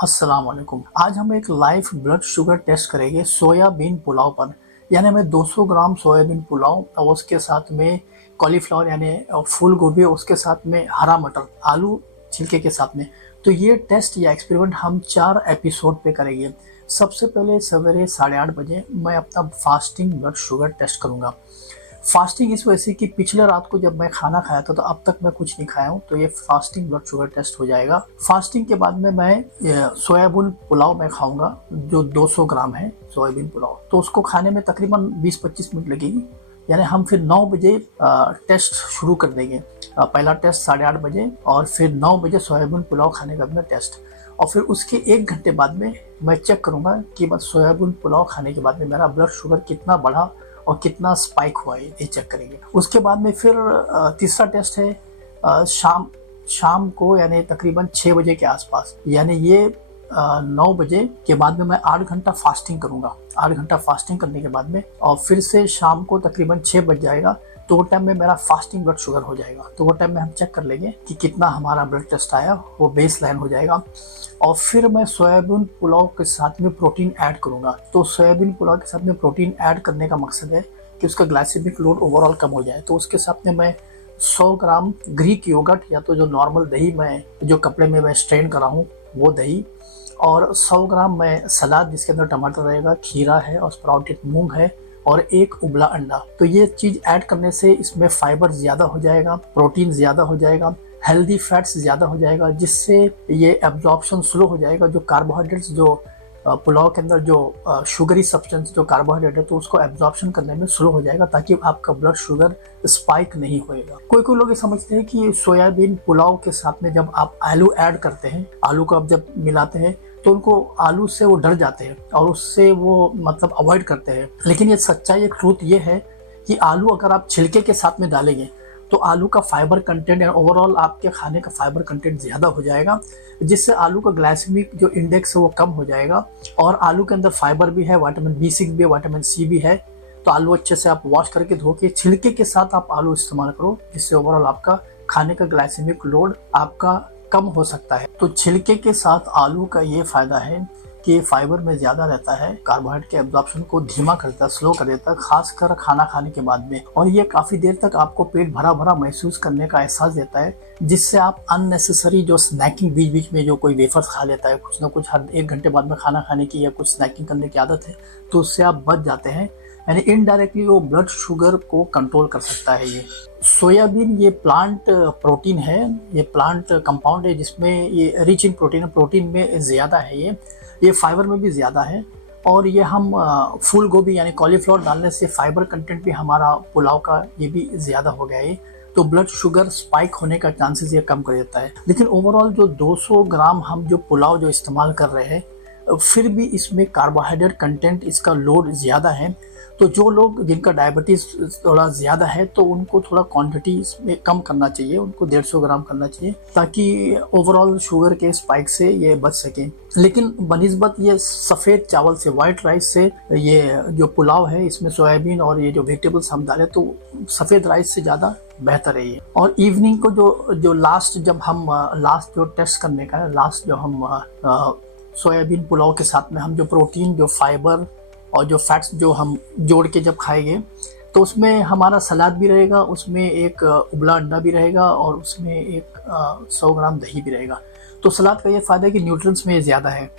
अस्सलाम वालेकुम। आज हम एक लाइव ब्लड शुगर टेस्ट करेंगे सोयाबीन पुलाव पर। यानी हमें 200 ग्राम सोयाबीन पुलाव और उसके साथ में कॉलीफ्लावर यानी फूल गोभी, उसके साथ में हरा मटर, आलू छिलके के साथ में। तो ये टेस्ट या एक्सपेरिमेंट हम 4 एपिसोड पे करेंगे। सबसे पहले सवेरे 8:30 बजे मैं अपना फास्टिंग ब्लड शुगर टेस्ट करूँगा। फास्टिंग इस वजह से कि पिछले रात को जब मैं खाना खाया था तो अब तक मैं कुछ नहीं खाया हूँ, तो ये फास्टिंग ब्लड शुगर टेस्ट हो जाएगा। फास्टिंग के बाद में मैं सोयाबीन पुलाव मैं खाऊंगा जो 200 ग्राम है सोयाबीन पुलाव, तो उसको खाने में तकरीबन 20-25 मिनट लगेगी। यानी हम फिर 9 बजे टेस्ट शुरू कर देंगे। पहला टेस्ट 8:30 बजे और फिर 9 बजे सोयाबीन पुलाव खाने का अपना टेस्ट। और फिर उसके 1 घंटे बाद में मैं चेक करूँगा कि बस सोयाबीन पुलाव खाने के बाद में मेरा ब्लड शुगर कितना बढ़ा और कितना स्पाइक हुआ है, ये चेक करेंगे। उसके बाद में फिर तीसरा टेस्ट है शाम को, यानी तकरीबन 6 बजे के आसपास। यानी ये 9 बजे के बाद में मैं 8 घंटा फास्टिंग करूँगा। 8 घंटा फास्टिंग करने के बाद में और फिर से शाम को तकरीबन 6 बज जाएगा, तो वो टाइम में मेरा फास्टिंग ब्लड शुगर हो जाएगा। तो वो टाइम में हम चेक कर लेंगे कि कितना हमारा ब्लड टेस्ट आया, वो बेस लाइन हो जाएगा। और फिर मैं सोयाबीन पुलाव के साथ में प्रोटीन ऐड करूँगा। तो सोयाबीन पुलाव के साथ में प्रोटीन ऐड करने का मकसद है कि उसका ग्लाइसेमिक लोड ओवरऑल कम हो जाए। तो उसके साथ में मैं 100 ग्राम ग्रीक योगर्ट, या तो जो नॉर्मल दही मैं जो कपड़े में मैं स्ट्रेन करा हूँ वो दही, और 100 ग्राम मैं सलाद जिसके अंदर टमाटर रहेगा, खीरा है और स्प्राउटेड मूंग है, और एक उबला अंडा। तो ये चीज़ ऐड करने से इसमें फाइबर ज़्यादा हो जाएगा, प्रोटीन ज़्यादा हो जाएगा, हेल्दी फैट्स ज़्यादा हो जाएगा, जिससे ये एब्जॉर्प्शन स्लो हो जाएगा। जो कार्बोहाइड्रेट्स जो पुलाव के अंदर जो शुगरी सब्सटेंस जो कार्बोहाइड्रेट है, तो उसको एब्जॉर्प्शन करने में स्लो हो जाएगा, ताकि आपका ब्लड शुगर स्पाइक नहीं होएगा। कोई कोई लोग ये समझते हैं कि सोयाबीन पुलाव के साथ में जब आप आलू ऐड करते हैं, आलू को आप जब मिलाते हैं तो उनको आलू से वो डर जाते हैं और उससे वो मतलब अवॉइड करते हैं। लेकिन ये सच्चाई, एक ट्रूथ ये है कि आलू अगर आप छिलके के साथ में डालेंगे तो आलू का फाइबर कंटेंट या ओवरऑल आपके खाने का फाइबर कंटेंट ज़्यादा हो जाएगा, जिससे आलू का ग्लाइसेमिक जो इंडेक्स है वो कम हो जाएगा। और आलू के अंदर फाइबर भी है, विटामिन B6 भी है, विटामिन C भी है। तो आलू अच्छे से आप वॉश करके धो के छिलके के साथ आप आलू इस्तेमाल करो, जिससे ओवरऑल आपका खाने का ग्लाइसेमिक लोड आपका कम हो सकता है। तो छिलके के साथ आलू का ये फ़ायदा है कि फाइबर में ज़्यादा रहता है, कार्बोहाइड्रेट के एब्जॉर्प्शन को धीमा करता है, स्लो कर देता है, खासकर खाना खाने के बाद में। और ये काफ़ी देर तक आपको पेट भरा भरा महसूस करने का एहसास देता है, जिससे आप अननेसेसरी जो स्नैकिंग बीच बीच में जो कोई वेफर्स खा लेता है, कुछ ना कुछ हर 1 घंटे बाद में खाना खाने की या कुछ स्नैकिंग करने की आदत है, तो उससे आप बच जाते हैं। यानी इनडायरेक्टली वो ब्लड शुगर को कंट्रोल कर सकता है। ये सोयाबीन ये प्लांट प्रोटीन है, ये प्लांट कंपाउंड है जिसमें ये रिच इन प्रोटीन है, प्रोटीन में ज़्यादा है, ये फाइबर में भी ज़्यादा है। और ये हम फूल गोभी यानी कॉलीफ्लावर डालने से फाइबर कंटेंट भी हमारा पुलाव का ये भी ज़्यादा हो गया है, तो ब्लड शुगर स्पाइक होने का चांसेस ये कम कर देता है। लेकिन ओवरऑल जो 200 ग्राम हम जो पुलाव जो इस्तेमाल कर रहे हैं, फिर भी इसमें कार्बोहाइड्रेट कंटेंट इसका लोड ज़्यादा है। तो जो लोग जिनका डायबिटीज़ थोड़ा ज़्यादा है तो उनको थोड़ा क्वांटिटी इसमें कम करना चाहिए, उनको 150 ग्राम करना चाहिए, ताकि ओवरऑल शुगर के स्पाइक से ये बच सके। लेकिन बनिस्बत ये सफ़ेद चावल से, वाइट राइस से, ये जो पुलाव है इसमें सोयाबीन और ये जो वेजिटेबल्स हम डालें तो सफ़ेद राइस से ज़्यादा बेहतर है ये। और इवनिंग को जो लास्ट जब हम लास्ट जो टेस्ट करने का है, लास्ट जो हम सोयाबीन पुलाव के साथ में हम जो प्रोटीन, जो फाइबर और जो फैट्स जो हम जोड़ के जब खाएंगे, तो उसमें हमारा सलाद भी रहेगा, उसमें एक उबला अंडा भी रहेगा और उसमें एक 100 ग्राम दही भी रहेगा। तो सलाद का ये फ़ायदा है कि न्यूट्रिएंट्स में ज़्यादा है।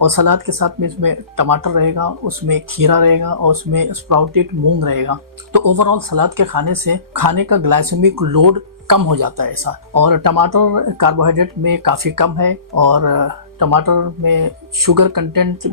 और सलाद के साथ में इसमें टमाटर रहेगा, उसमें खीरा रहेगा और उसमें स्प्राउटेड मूंग रहेगा। तो ओवरऑल सलाद के खाने से खाने का ग्लाइसेमिक लोड कम हो जाता है ऐसा। और टमाटर कार्बोहाइड्रेट में काफ़ी कम है और टमाटर में शुगर कंटेंट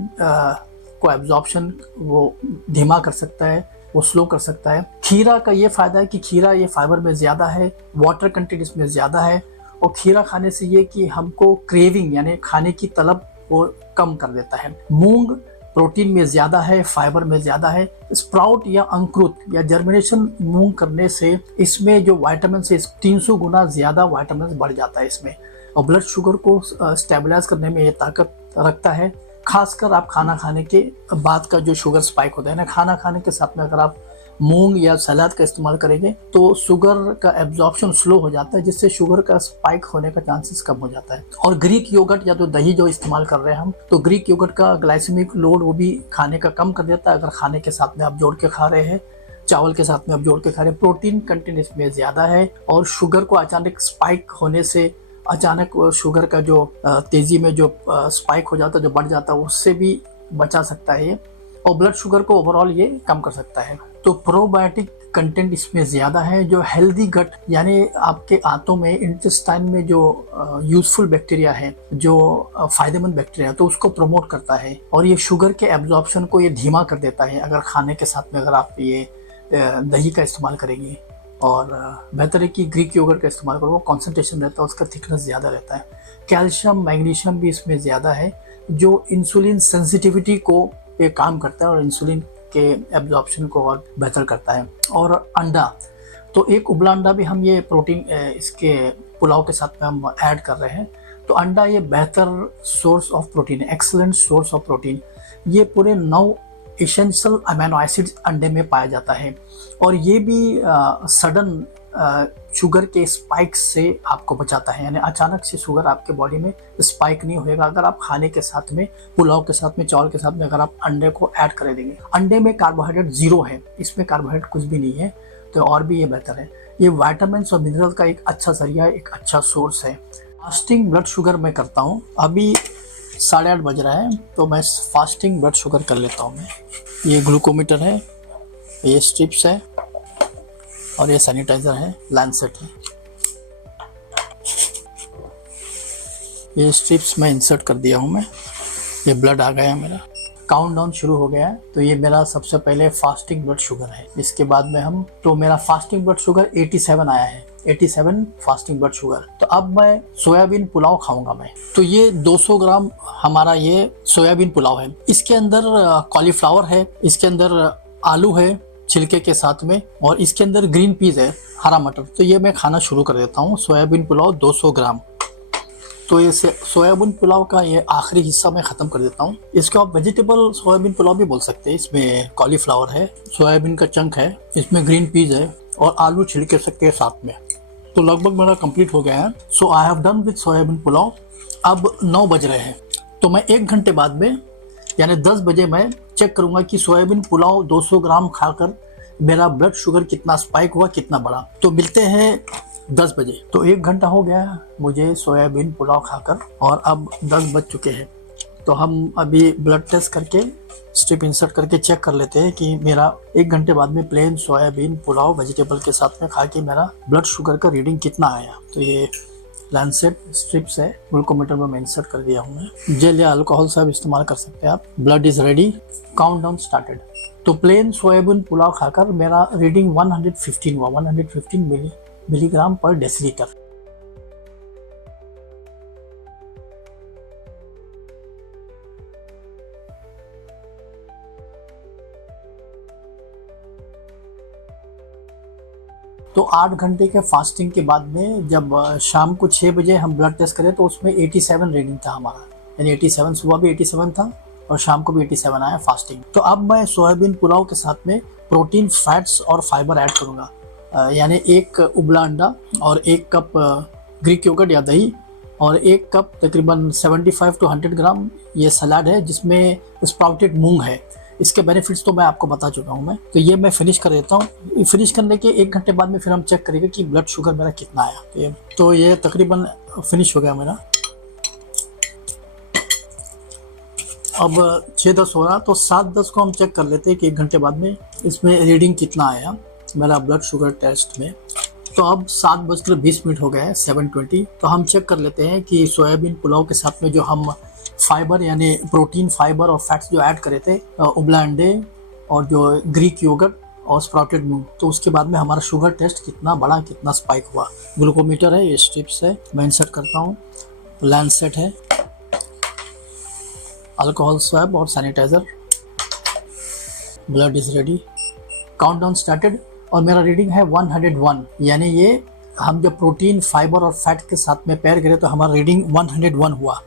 को एब्जॉर्प्शन वो धीमा कर सकता है, वो स्लो कर सकता है। खीरा का ये फ़ायदा है कि खीरा ये फाइबर में ज़्यादा है, वाटर कंटेंट इसमें ज़्यादा है। और खीरा खाने से ये कि हमको क्रेविंग यानी खाने की तलब वो कम कर देता है। मूंग प्रोटीन में ज़्यादा है, फाइबर में ज़्यादा है। स्प्राउट या अंकुरित या जर्मिनेशन मूंग करने से इसमें जो वाइटामिन से 300 गुना ज़्यादा वाइटामिन बढ़ जाता है इसमें, और ब्लड शुगर को स्टेबलाइज करने में ये ताकत रखता है। खासकर आप खाना खाने के बाद का जो शुगर स्पाइक होता है ना, खाना खाने के साथ में अगर आप मूंग या सलाद का इस्तेमाल करेंगे तो शुगर का एब्जॉर्प्शन स्लो हो जाता है, जिससे शुगर का स्पाइक होने का चांसेस कम हो जाता है। और ग्रीक योगर्ट या तो दही जो इस्तेमाल कर रहे हैं हम, तो ग्रीक योगर्ट का ग्लाइसेमिक लोड वो भी खाने का कम कर देता है। अगर खाने के साथ में आप जोड़ के खा रहे हैं, चावल के साथ में आप जोड़ के खा रहे हैं, प्रोटीन कंटेंट इसमें ज़्यादा है और शुगर को अचानक स्पाइक होने से, अचानक शुगर का जो तेज़ी में जो स्पाइक हो जाता है, जो बढ़ जाता है, उससे भी बचा सकता है ये, और ब्लड शुगर को ओवरऑल ये कम कर सकता है। तो प्रोबायोटिक कंटेंट इसमें ज़्यादा है, जो हेल्दी गट यानी आपके आंतों में, इंटेस्टाइन में जो यूजफुल बैक्टीरिया है, जो फ़ायदेमंद बैक्टीरिया है, तो उसको प्रमोट करता है और ये शुगर के एब्जॉर्प्शन को ये धीमा कर देता है। अगर खाने के साथ में अगर आप ये दही का इस्तेमाल करेंगे, और बेहतर है कि ग्रीक योगर्ट का इस्तेमाल करो, वो कॉन्सेंट्रेशन रहता है, उसका थिकनेस ज़्यादा रहता है। कैल्शियम मैग्नीशियम भी इसमें ज़्यादा है, जो इंसुलिन सेंसिटिविटी को पे काम करता है और इंसुलिन के एब्जॉर्प्शन को और बेहतर करता है। और अंडा, तो एक उबला अंडा भी हम ये प्रोटीन इसके पुलाव के साथ में हम ऐड कर रहे हैं। तो अंडा ये बेहतर सोर्स ऑफ प्रोटीन है, एक्सलेंट सोर्स ऑफ प्रोटीन। ये पूरे 9 इसेंशियल अमीनो एसिड्स अंडे में पाया जाता है और ये भी सडन शुगर के स्पाइक से आपको बचाता है, यानी अचानक से शुगर आपके बॉडी में स्पाइक नहीं होएगा अगर आप खाने के साथ में, पुलाव के साथ में, चावल के साथ में अगर आप अंडे को ऐड कर देंगे। अंडे में कार्बोहाइड्रेट 0 है, इसमें कार्बोहाइड्रेट कुछ भी नहीं है, तो और भी ये बेहतर है। ये विटामिन और मिनरल का एक अच्छा जरिया, एक अच्छा सोर्स है। फास्टिंग ब्लड शुगर मैं करता हूँ, अभी 8:30 बज रहा है, तो मैं फास्टिंग ब्लड शुगर कर लेता हूँ मैं। ये ग्लूकोमीटर है, ये स्ट्रिप्स है और ये सैनिटाइज़र है, लैंसेट है। ये स्ट्रिप्स मैं इंसर्ट कर दिया हूँ मैं, ये ब्लड आ गया है मेरा, काउंटडाउन शुरू हो गया है। तो ये मेरा सबसे पहले फास्टिंग ब्लड शुगर है। इसके बाद में हम, तो मेरा फास्टिंग ब्लड शुगर 87 आया है, 87 फास्टिंग ब्लड शुगर। तो अब मैं सोयाबीन पुलाव खाऊंगा मैं। तो ये 200 ग्राम हमारा ये सोयाबीन पुलाव है। इसके अंदर कॉलीफ्लावर है, इसके अंदर आलू है छिलके के साथ में, और इसके अंदर ग्रीन पीस है, हरा मटर। तो ये मैं खाना शुरू कर देता हूँ। सोयाबीन पुलाव 200 ग्राम। तो ये सोयाबीन पुलाव का ये आखिरी हिस्सा मैं ख़त्म कर देता हूँ। इसको आप वेजिटेबल सोयाबीन पुलाव भी बोल सकते हैं। इसमें कॉलीफ्लावर है, सोयाबीन का चंक है, इसमें ग्रीन पीस है और आलू छिलके के साथ में। तो लगभग मेरा कंप्लीट हो गया है। So I have done with soya bean pulao. अब 9 बज रहे हैं, तो मैं 1 घंटे बाद में यानी 10 बजे मैं चेक करूंगा कि सोयाबीन पुलाव 200 ग्राम खाकर मेरा ब्लड शुगर कितना स्पाइक हुआ, कितना बढ़ा। तो मिलते हैं 10 बजे। तो 1 घंटा हो गया मुझे सोयाबीन पुलाव खाकर और अब 10 बज चुके हैं। तो हम अभी ब्लड टेस्ट करके, स्ट्रिप इंसर्ट करके चेक कर लेते हैं कि मेरा 1 घंटे बाद में प्लेन सोयाबीन पुलाव वेजिटेबल के साथ में खा के मेरा ब्लड शुगर का रीडिंग कितना आया। तो ये लैंसेट स्ट्रिप्स है, ग्लूकोमीटर में मैं इंसर्ट कर दिया हूँ मैं। जेल या अल्कोहल सब इस्तेमाल कर सकते हैं आप। Blood is ready, countdown started. तो प्लेन सोयाबीन पुलाव खाकर मेरा रीडिंग 115 हुआ, 115 मिलीग्राम पर डेसीलीटर। तो 8 घंटे के फास्टिंग के बाद में जब शाम को 6 बजे हम ब्लड टेस्ट करें तो उसमें 87 रीडिंग था हमारा, यानी 87, सुबह भी 87 था और शाम को भी 87 आया फास्टिंग। तो अब मैं सोयाबीन पुलाव के साथ में प्रोटीन, फैट्स और फाइबर ऐड करूँगा, यानी 1 उबला अंडा और 1 कप ग्रीक योगर्ट या दही और 1 कप तकरीबन 75 to 100 ग्राम ये सलाद है जिसमें स्प्राउटेड मूंग है। इसके बेनिफिट्स तो मैं आपको बता चुका हूँ मैं। तो ये मैं फिनिश कर देता हूँ। फिनिश करने के 1 घंटे बाद में फिर हम चेक करेंगे कि ब्लड शुगर मेरा कितना आया। तो ये तकरीबन फिनिश हो गया मेरा। अब 6:10 हो रहा, तो 7:10 को हम चेक कर लेते हैं कि 1 घंटे बाद में इसमें रीडिंग कितना आया मेरा ब्लड शुगर टेस्ट में। तो अब 7:20 हो गए हैं, 7:20। तो हम चेक कर लेते हैं कि सोयाबीन पुलाव के साथ में जो हम फाइबर यानी प्रोटीन, फाइबर और फैट्स जो ऐड करे थे, उबला अंडे और जो ग्रीक योगर्ट और स्प्राउटेड मूंग, तो उसके बाद में हमारा शुगर टेस्ट कितना बढ़ा, कितना स्पाइक हुआ। ग्लूकोमीटर है, ये स्ट्रिप्स है, मैं इंसर्ट करता हूँ, लैंसेट है, अल्कोहल स्वैब और sanitiser. Blood is ready, countdown started और मेरा रीडिंग है 101, यानी ये हम जब प्रोटीन, फाइबर और फैट के साथ में पेयर करें तो हमारा रीडिंग 101 हुआ।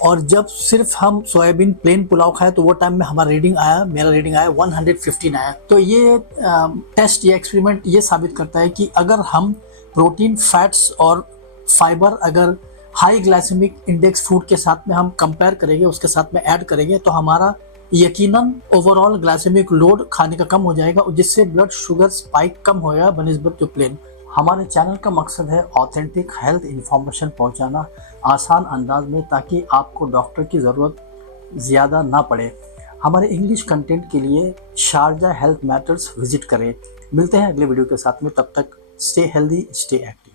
और जब सिर्फ हम सोयाबीन प्लेन पुलाव खाए तो वो टाइम में हमारा मेरा रीडिंग आया 115 आया। तो ये टेस्ट, ये एक्सपेरिमेंट ये साबित करता है कि अगर हम प्रोटीन, फैट्स और फाइबर अगर हाई ग्लाइसेमिक इंडेक्स फूड के साथ में हम कंपेयर करेंगे, उसके साथ में ऐड करेंगे, तो हमारा यकीनन ओवरऑल ग्लाइसेमिक लोड खाने का कम हो जाएगा, जिससे ब्लड शुगर स्पाइक कम होगा बनिस्बत टू प्लेन। हमारे चैनल का मकसद है ऑथेंटिक हेल्थ इंफॉर्मेशन पहुंचाना आसान अंदाज में, ताकि आपको डॉक्टर की ज़रूरत ज़्यादा ना पड़े। हमारे इंग्लिश कंटेंट के लिए शारजा हेल्थ मैटर्स विजिट करें। मिलते हैं अगले वीडियो के साथ में, तब तक स्टे हेल्दी, स्टे एक्टिव।